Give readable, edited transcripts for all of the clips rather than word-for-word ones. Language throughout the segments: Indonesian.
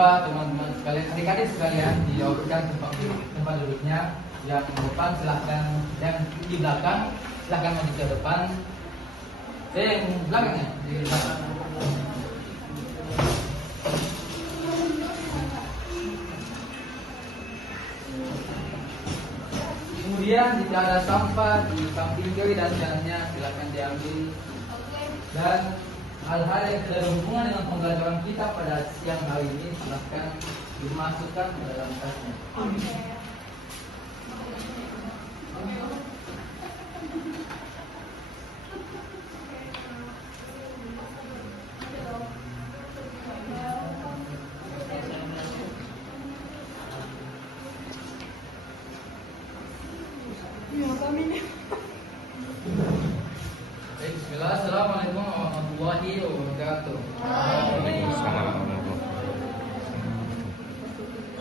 coba teman-teman sekalian, adik-adik sekalian dijawabkan tempat duduknya. Yang depan silahkan, yang di belakang silahkan maju ke depan. Yang belakangnya di belakang. Kemudian jika ada sampah di samping kiri dan kanannya silakan diambil. Dan hal-hal yang tidak berhubungan dengan pembelajaran kita pada siang hari ini silakan dimasukkan ke dalam tasnya. Bismillah, assalamualaikum warahmatullahi wabarakatuh.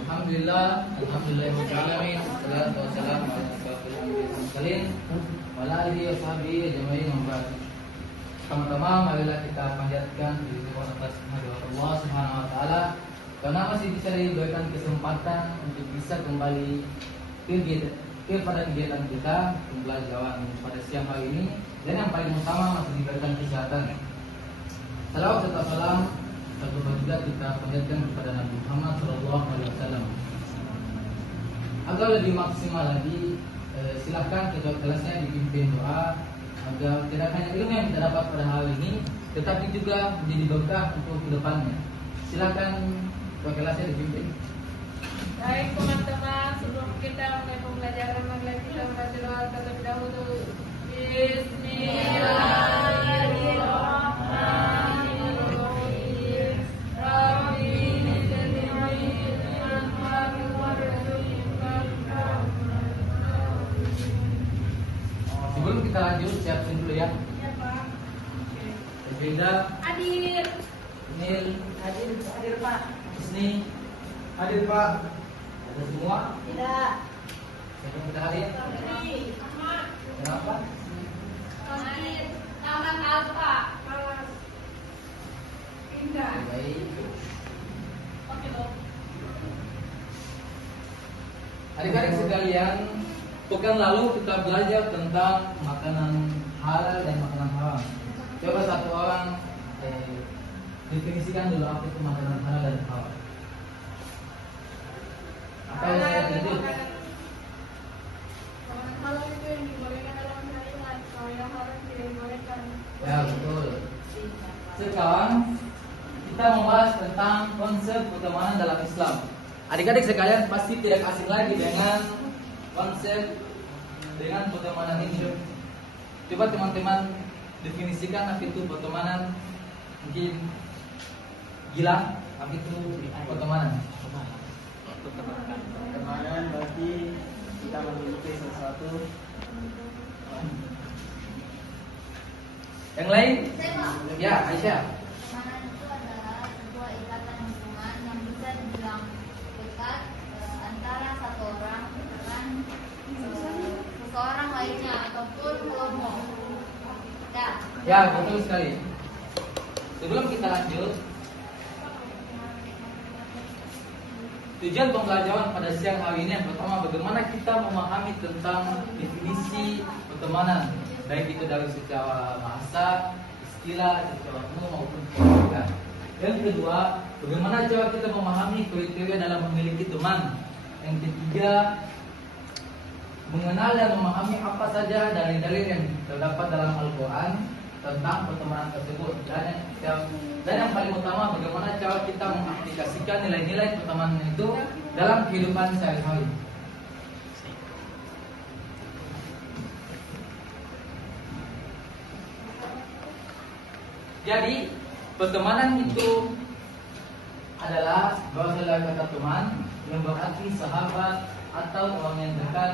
Alhamdulillah, alhamdulillahirobbilalamin. Wassalatu wassalamu ala asyrofil anbiya'i wal mursalin wa ala alihi wa sahbihi ajma'in. Pertama-tama marilah kita panjatkan puji atas kehadirat Allah Subhanahu wa taala karena masih bisa diberikan kesempatan untuk bisa kembali pada kegiatan kita pembelajaran pada siang hari ini, dan yang paling utama masih diberikan kesehatan. Salawat serta salam satu juga kita panjatkan kepada Nabi Muhammad SAW. Agar lebih maksimal lagi, silahkan kelasnya dipimpin doa agar tidak hanya ilmu yang kita dapat pada hari ini, tetapi juga menjadi berkah untuk kedepannya. Silakan kelasnya dipimpin. Baik teman-teman, sebelum kita mulai pembelajaran, mari kita membaca doa terlebih dahulu. Bismillahirrahmanirrahim. Rabbi zidni ilman warzuqni. Sebelum kita lanjut, siapin dulu ya. Ya Pak. Beda. Hadir. Nil. Hadir Pak. Isni. Hadir Pak. Ada semua? Tidak. Siapa yang kita hadir? Kenapa? Hadir. Taman Alfa. Indah. Baik. Oke dong. Adik-adik sekalian, pekan lalu kita belajar tentang makanan halal dan makanan haram. Coba satu orang definisikan dulu apa itu makanan halal dan haram. Apa yang saya tunjuk? Halal itu yang dibolehkan dalam syariat, kalau yang haram tidak dibolehkan. Ya betul. Sekarang kita membahas tentang konsep pertemanan dalam Islam. Adik-adik sekalian pasti tidak asing lagi dengan konsep dengan pertemanan ini. Coba teman-teman definisikan apa itu pertemanan. Mungkin gila, apa itu pertemanan? Pertemanan berarti kita memiliki sesuatu. Yang lain? Ya, Aisyah. Pertemanan itu adalah sebuah ikatan hubungan yang bisa dibilang dekat antara satu orang dengan seseorang lainnya ataupun kelompok. Ya, betul sekali. Sebelum kita lanjut, tujuan pembelajaran pada siang hari ini yang pertama, bagaimana kita memahami tentang definisi pertemanan, baik itu dari secara bahasa, istilah, secara umum maupun keluarga. Yang kedua, bagaimana cara kita memahami kriteria dalam memiliki teman. Yang ketiga, mengenal dan memahami apa saja dalil-dalil yang terdapat dalam Al-Quran tentang pertemanan tersebut. Dan yang paling utama, bagaimana cara kita mengaplikasikan nilai-nilai pertemanan itu dalam kehidupan sehari-hari. Jadi pertemanan itu adalah berasal dari kata teman, yang berarti sahabat atau orang yang dekat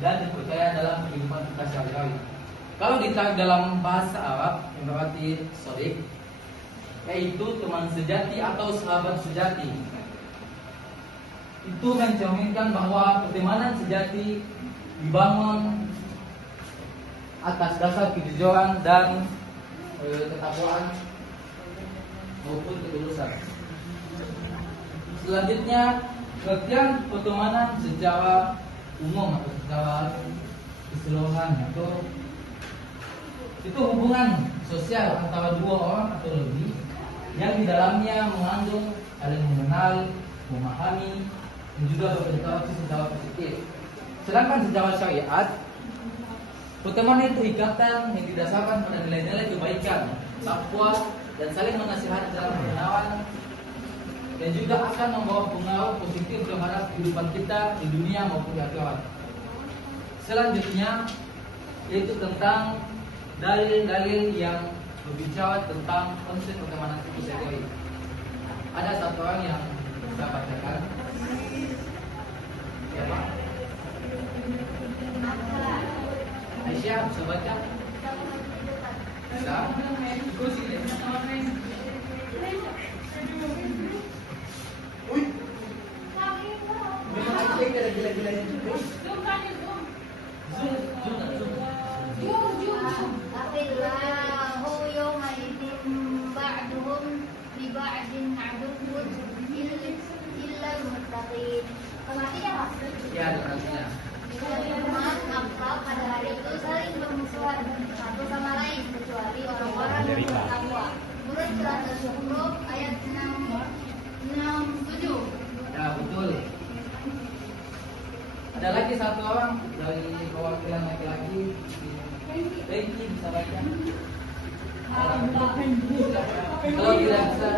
dan dipercaya dalam kehidupan kita sehari-hari. Kalau ditarik dalam bahasa Arab, yang berarti sodik, yaitu teman sejati atau sahabat sejati. Itu mencerminkan bahwa pertemanan sejati dibangun atas dasar kejujuran dan ketakwaan maupun ketulusan. Selanjutnya, pengertian pertemanan secara umum atau secara keseluruhan itu hubungan sosial antara dua orang atau lebih yang di dalamnya mengandung saling mengenal, memahami, dan juga berinteraksi secara positif. Sedangkan secara syariat, pertemanan itu ikatan yang didasarkan pada nilai-nilai kebaikan, takwa, dan saling menasihati dalam kebenaran, dan juga akan membawa pengaruh positif terhadap kehidupan kita di dunia maupun di akhirat. Selanjutnya, yaitu tentang dalil-dalil yang berbicara tentang konsep pertemanan itu sendiri. Ada satu orang yang saya bacakan. Siapa? Aisyah, bisa baca? Bisa? Kursi deh. Memang Aisyah kita gila-gila itu. Akhillahu yawmaidin ba'duhum li ba'din aduwwun illa al-muttaqin. Pengertiannya apa? Ya, artinya. Teman akrab pada hari itu saling bermusuhan satu sama lain kecuali orang-orang yang bertakwa. Menurut surat Al-Zukhruf ayat 67. Ya, betul. Ada lagi satu orang dari perwakilan laki-laki. Benki bisa baca. Kalau tidak bisa.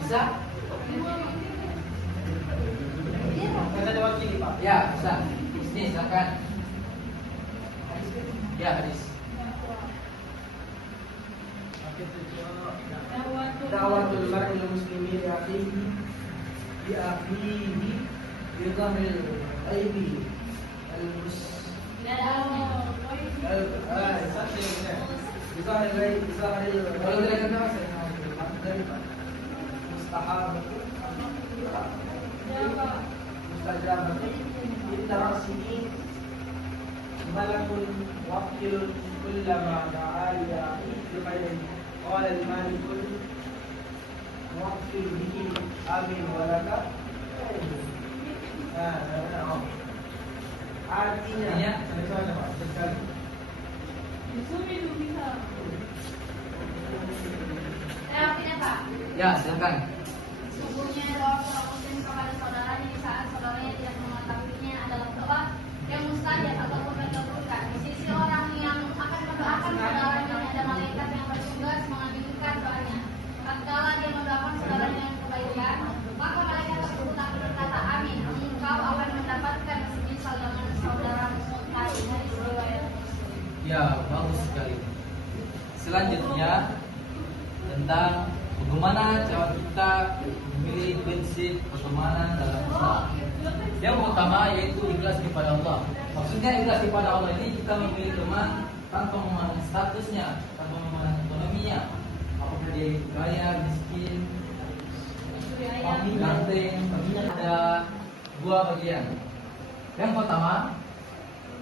Bisa? Kita diwakili, Pak. Ya, bisa. Ini silakan. Ya, hadis. Da'watul mar'il muslimi li akhihi bi dhamil aibi Kalau tidak kenal mustahabatu mustajabatu bitarasihi malakun wakilun kullama da'ali akhihi bi khairin qala al-malikul muwakkil bihi amin walaka. Artinya Artinya Pak, ya, silakan. sesungguhnya doa seorang muslim kepada saudaranya di saat saudaranya tidak mengetahuinya adalah doa yang mustajab ataupun terkabulkan. Di sisi orang yang akan mendoakan saudaranya ada malaikat yang bertugas mengaminkan doanya. Tatkala dia mendoakan saudaranya yang kebaikan, maka malaikat tersebut akan berkata amin. Engkau akan mendapatkan semisal dengan saudaramu tadi. Hadis riwayat. Ya, bagus sekali. Selanjutnya tentang bagaimana cara kita memilih prinsip pertemanan dalam Islam. Yang pertama yaitu ikhlas kepada Allah. Maksudnya ikhlas kepada Allah ini kita memilih teman tanpa memandang statusnya, tanpa memandang ekonominya, apakah dia kaya, miskin, ganteng. Ada dua bagian. Yang pertama,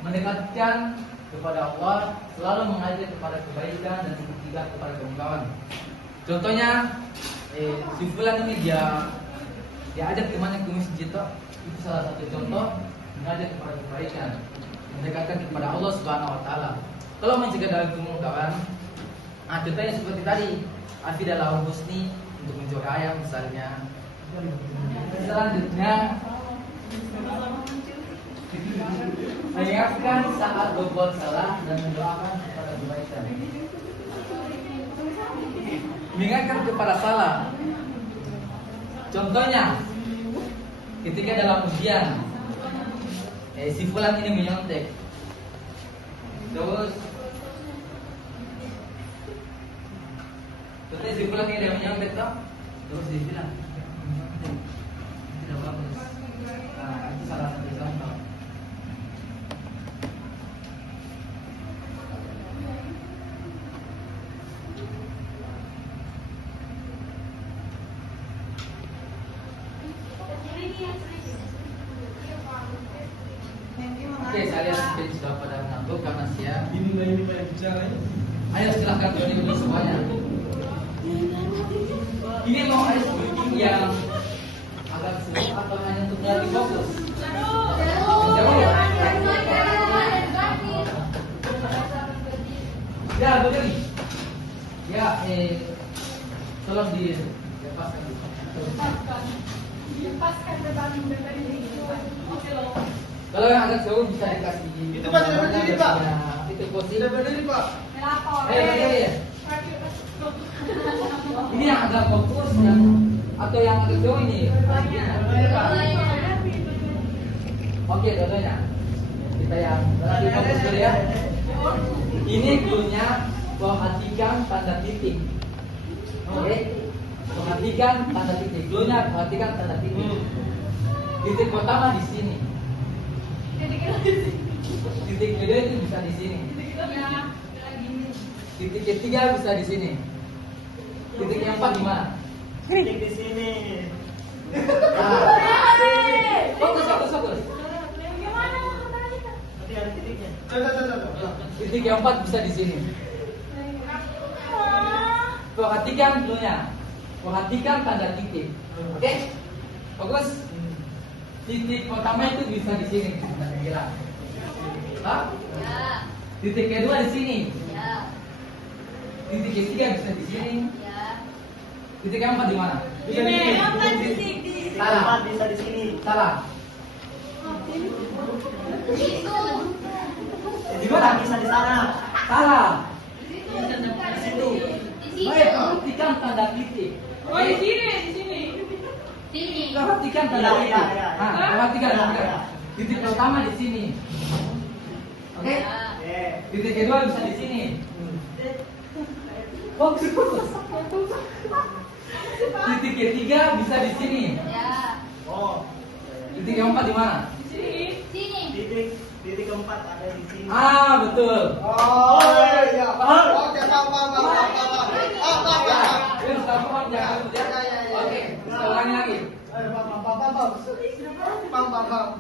mendekatkan kepada Allah, selalu mengajak kepada kebaikan, dan yang ketiga kepada keungkapan. Contohnya, si fulan ini dia ajak temannya ke masjid, itu salah satu contoh mengajak kepada kebaikan, mendekatkan kepada Allah Subhanahu Wa Taala. Kalau mencegah dalam keungkapan, contohnya seperti tadi, afidalah husni untuk mencuri ayam misalnya. Selanjutnya, mengingatkan saat berbuat salah dan mendoakan kepada kebaikan. Mengingatkan kepada salah. Contohnya, ketika dalam ujian, si fulan ini menyontek, terus si fulan ini menyontek, terus dia bilang, tidak bagus. Nah, itu salah satu contoh. Ini Pak yang bicara ini. Ayo silahkan berdiri semuanya. Ini mau ada speaking yang agak sulit atau hanya untuk melatih fokus? Jauh. Ya, berdiri. Ya, tolong dilepaskan. Lepaskan beban ini. Oke loh. Kalau yang agak jauh bisa dikasih. Itu Pak, tidak berdiri, Pak. Itu posisi. Tidak berdiri Pak. Melapor. Iya. Ini yang agak fokus yang atau yang agak jauh ini. Oke, dua-duanya. Kita yang berarti fokus dulu ya. Ini clue-nya perhatikan tanda titik. Oke. Perhatikan tanda titik. Clue-nya perhatikan tanda titik. Titik pertama di sini. Titik kedua itu bisa di sini. Titik ketiga bisa di sini. Titik yang empat di mana? Titik di sini. Fokus. Nanti ada titiknya. Titik yang empat bisa di sini. Perhatikan clue-nya. Perhatikan tanda titik. Oke? Fokus. Titik pertama itu bisa di sini. Kira. Hah? Ya. Titik kedua di sini. Ya. Titik ketiga bisa di sini. Ya. Titik yang empat di mana? Bisa di sini. Salah. Tempat bisa di sini. Salah. Itu. Di mana? Bisa di sana. Salah. Di situ. Di Baik, situ. perhatikan tanda titik. Oh, di sini. Sini. Perhatikan tanda Iya, titik. iya, iya. Perhatikan. Iya. Titik pertama di sini. Oke? Ya. Titik kedua bisa di sini. Fokus. Titik ketiga bisa di sini. Ya. Oh. Titik yang empat di mana? Sini. Titik keempat ada di sini. Ah, betul. Oh, iya. Paham? Oke, paham. Ya, sudah paham jangan ribut ya. Oke, kita ulangi lagi.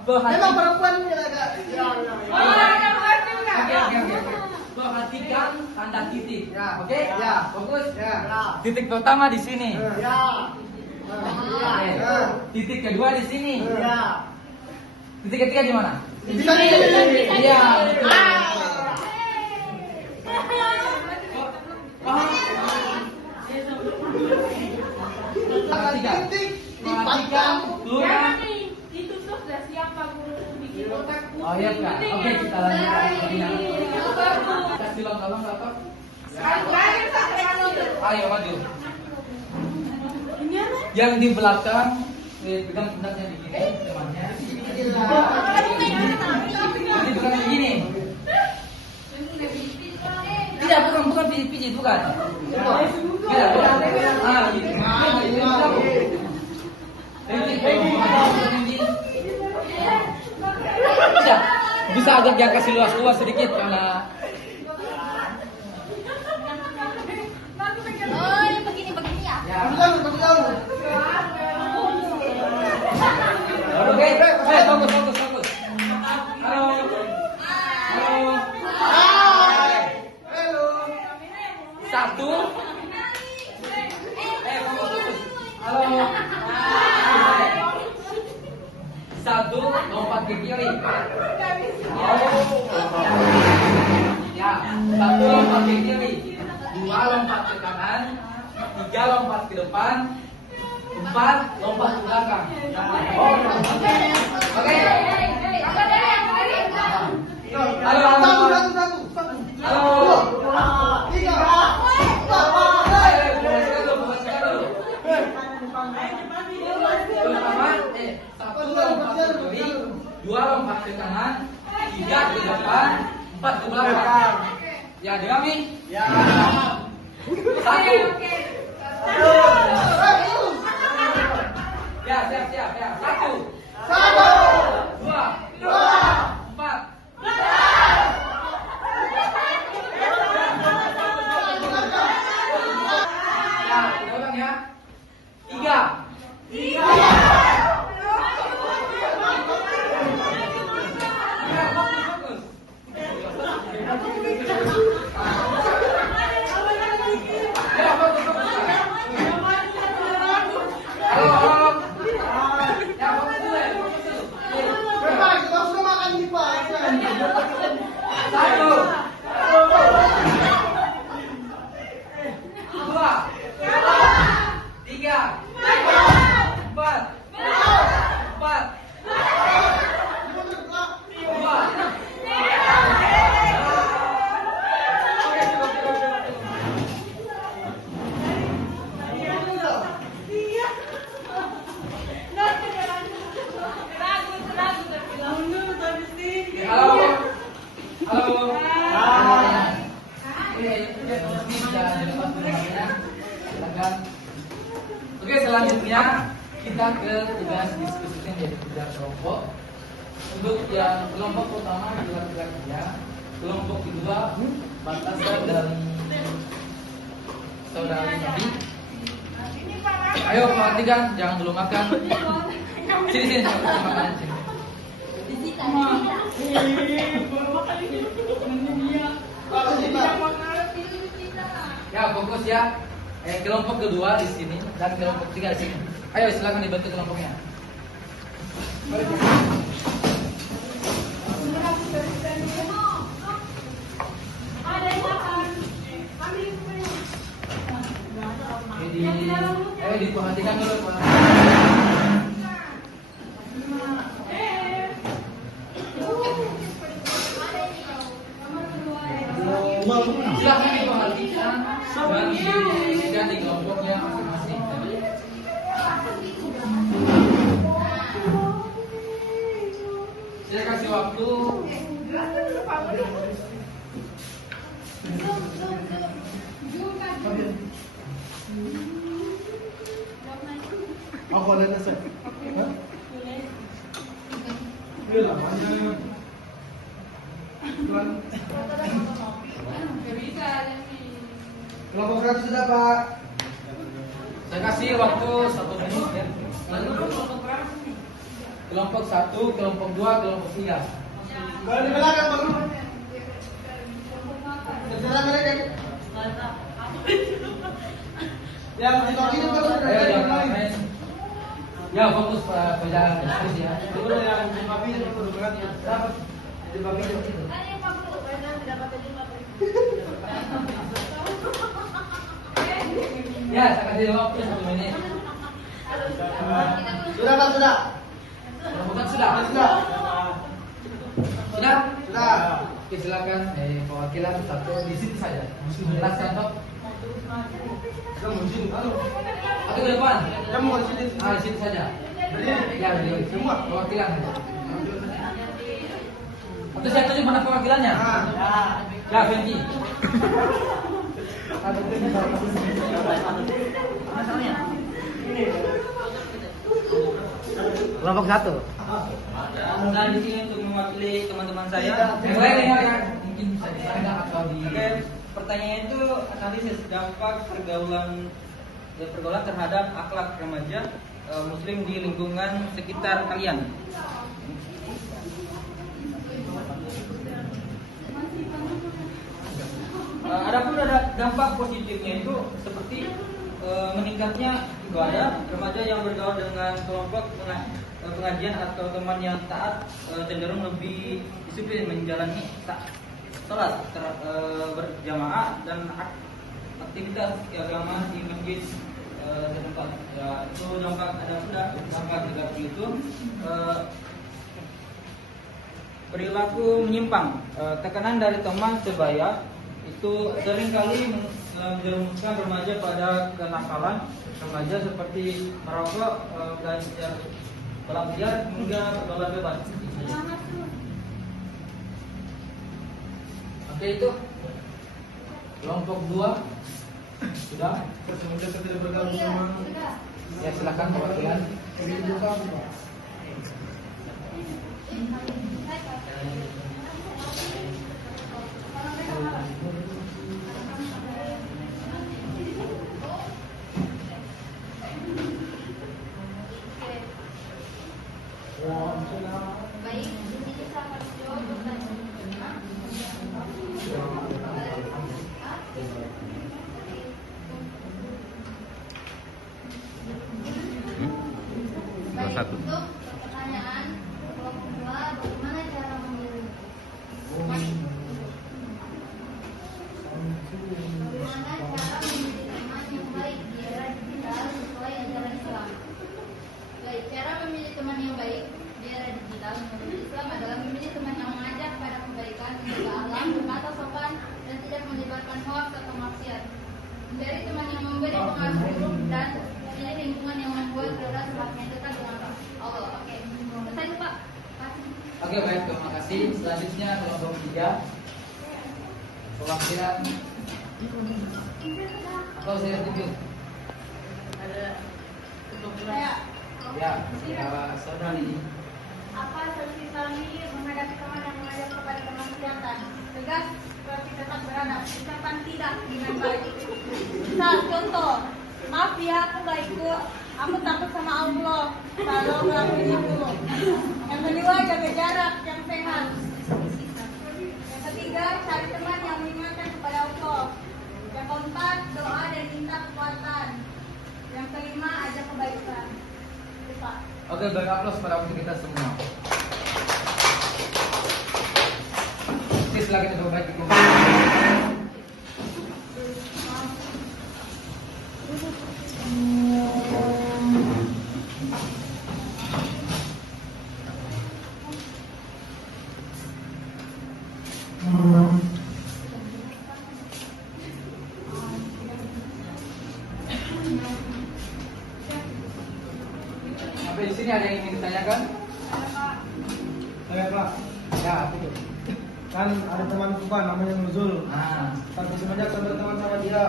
Memang perempuan ini agak. Oke. Perhatikan tanda titik. Ya. Oke? Ya. Fokus. Ya. Titik pertama di sini. Ya. Oke. Ya. Titik kedua di sini. Ya. Titik ketiga di mana? Bisa di sini. Iya. Paham? Perhatikan. Perhatikan clue-nya. Itu sudah siapa guru bikin otak putih. Oh iya kan? Oke, kita lanjutkan. Kasih tolong laptop. Ayo maju. Yang di belakang pegang pundaknya begini temannya. Ini bukan begini. Tidak, bukan pijit, bukan. Tidak. Ah, gitu. Tidak. Bisa agak yang kasih luas sedikit karena Oh, ini begini ya. Oke, fokus. Halo. Satu. Fokus. Halo. Satu, lompat ke kiri. Ya, satu lompat ke kiri, dua lompat ke kanan, tiga lompat ke depan, empat lompat ke belakang. Oke. Halo. Dua lompat ke kanan, tiga ke depan, empat ke belakang. Ya, Dami. Ya. Satu. Ya, siap. Satu. Dua. Empat. Ya, ulang ya. Tiga. Fokus. Oke, ini sudah dilepas semuanya. Silakan. Oke, selanjutnya kita ke tugas diskusinya yaitu tugas kelompok. Untuk yang kelompok pertama dilakukan ya. Kelompok kedua batasan dari saudara Nabi. Ayo perhatikan, jangan dulu makan. Sini makan sini. Ya fokus ya. Kelompok kedua di sini dan kelompok tiga di sini. Ayo silakan dibantu kelompoknya. Ayo diperhatikan dulu Pak. Silakan diperhatikan dan di kelompoknya masing-masing. Saya kasih waktu. Aku ada nasi. Kelompok satu sudah Pak. Saya kasih waktu 1 menit ya. Kelompok 1, kelompok 2, kelompok 3. Baru di belakang baru. Bicara mereka. Ya, di bawah ini baru sudah Ayo ada yang jangan lain. main. Ya fokus pelajaran diskusi ya. Dulu yang di bawah ini baru berarti. Dapat di bawah ini. Ya, saya kasih waktu 1 menit. Sudah Pak, sudah. Kelompok sudah. Sudah. Sudah? Sudah. Oke, silakan perwakilan satu di situ saja. Jelaskan Dok. Kamu di sini. Halo. Atau ke depan? Kamu di sini. Di situ saja. Ya, di semua perwakilan. Atau saya tunjuk mana perwakilannya? Ya, Benji. Kelompok 1. Saya di sini untuk mewakili teman-teman saya. Yang lain yang mungkin bisa ditanya atau di. Oke, pertanyaannya itu analisis dampak pergaulan terhadap akhlak remaja Muslim di lingkungan sekitar kalian. Adapun ada dampak positifnya itu seperti meningkatnya ibadah remaja yang bergaul dengan kelompok pengajian atau teman yang taat cenderung lebih disiplin menjalani salat berjamaah dan aktivitas keagamaan di masjid setempat. Ya, itu dampak negatif itu perilaku menyimpang, tekanan dari teman sebaya itu seringkali menjerumuskan remaja pada kenakalan remaja seperti merokok, balap liar hingga balap bebas. Oke, itu kelompok 2 sudah. Semenjak kita tidak bergabung sama. Ya silakan perwakilan. Baik, ini kita akan jawab pertanyaan. Baik, untuk pertanyaan kelompok 2, bagaimana cara memilih? Bagaimana cara memilih teman yang baik di era digital sesuai ajaran Islam? Baik, cara memilih teman yang baik di era digital menurut Islam adalah memilih teman yang mengajak pada kebaikan, menjaga alam, berkata sopan, dan tidak melibatkan hoax atau maksiat. Mencari teman yang memberi pengaruh buruk dan pilih lingkungan yang membuat saudara semakin dekat dengan Allah. Oke, selesai Pak. Oke, baik, terima kasih. Selanjutnya kelompok 3 perwakilan Atau saya setuju? Ada untuk Saya, Ya, saudari. apa solusi kami menghadapi teman yang mengajak kepada kemaksiatan? Tegas, seperti tetap beradab, ucapan tidak dengan baik. Misal, contoh, maaf ya, aku gak ikut. Aku takut sama Allah. Kalau ngelakuin itu. Yang kedua, jaga jarak yang sehat. Yang ketiga, cari teman yang mengingatkan kepada Allah. Yang keempat, doa dan minta kekuatan. Yang kelima, ajak kebaikan. Itu, Pak. Oke, beri aplaus pada waktu kita semua. Silakan kita berbagi. Sampai di sini ada yang ingin ditanyakan? Saya Pak, Ya, itu. kan ada temanku Pak, namanya Nuzul. Nah, Tapi semenjak saya berteman sama dia,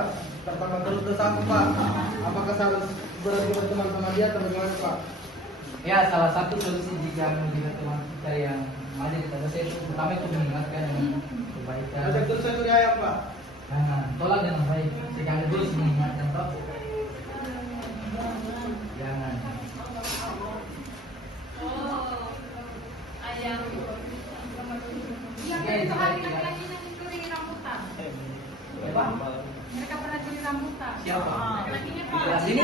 terpaksa terus aku Pak. Apakah saya harus berhenti berteman sama dia atau bagaimana Pak? ya salah satu solusi jika menjadi teman kita yang ada di atas itu pertama itu mengingatkan dengan kebaikan. Ada terus saya ya Pak. Nah, tolak dengan baik. Sekaligus mengingatkan toh. Jangan. Oh, ayam. Yang Oke, itu hari kita- laki-laki yang curi rambutan. Apa? Mereka pernah curi rambutan. Siapa? Lakinya Di Pak. kelas ini?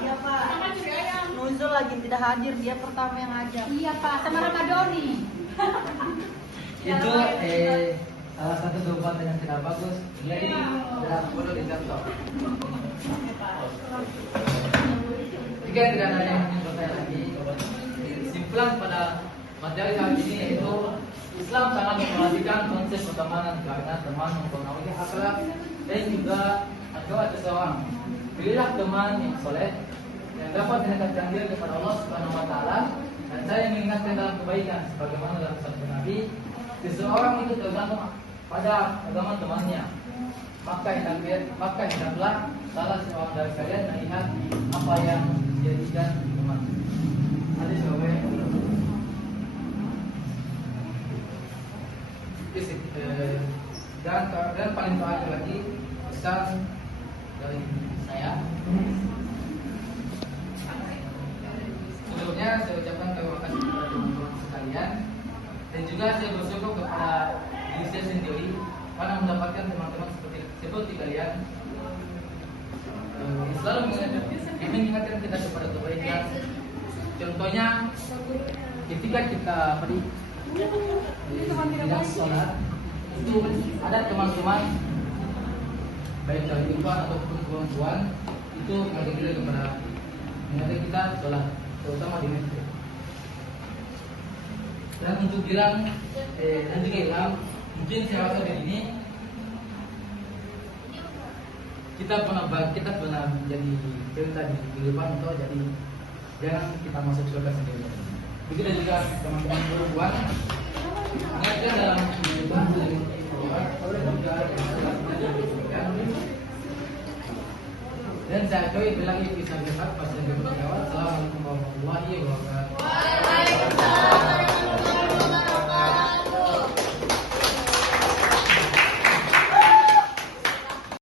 Iya Pak. Sama curi ayam. Nuzul lagi tidak hadir, dia pertama yang ngajak. Iya Pak, sama Ramadoni. Itu salah satu kabupaten yang tidak bagus. Jadi tidak perlu dicontoh. Jika tidak ada yang ingin bertanya lagi, kesimpulan pada materi kali ini yaitu Islam sangat memperhatikan konsep pertemanan karena teman mempengaruhi akhlak dan juga agama seseorang. Pilihlah teman yang soleh yang dapat mendekatkan diri kepada Allah Subhanahu Wa Taala dan saya mengingatkan dalam kebaikan sebagaimana dalam sabda Nabi, seseorang itu tergantung pada agama temannya. Maka hendaklah salah seorang dari kalian melihat apa yang dijadikan teman. Hadis riwayat dan paling terakhir lagi pesan dari saya. Sebelumnya saya ucapkan terima kasih kepada teman-teman sekalian dan juga saya bersyukur kepada diri saya sendiri karena mendapatkan teman-teman seperti kalian yang selalu mengingatkan kita kepada kebaikan. Contohnya ketika kita tidak sholat itu ada teman-teman baik dari ikhwan ataupun kawan-kawan itu mengajak kita kepada mengajak kita sholat terutama di masjid. Dan untuk bilang dan juga bilang mungkin saya rasa di sini kita pernah menjadi cerita di kehidupan atau jadi jangan kita masuk surga sendiri. Begitu juga teman-teman perempuan mengajar dalam kehidupan dan saya akhiri bilang ini kisah besar pas yang berjawab. Assalamualaikum warahmatullahi wabarakatuh.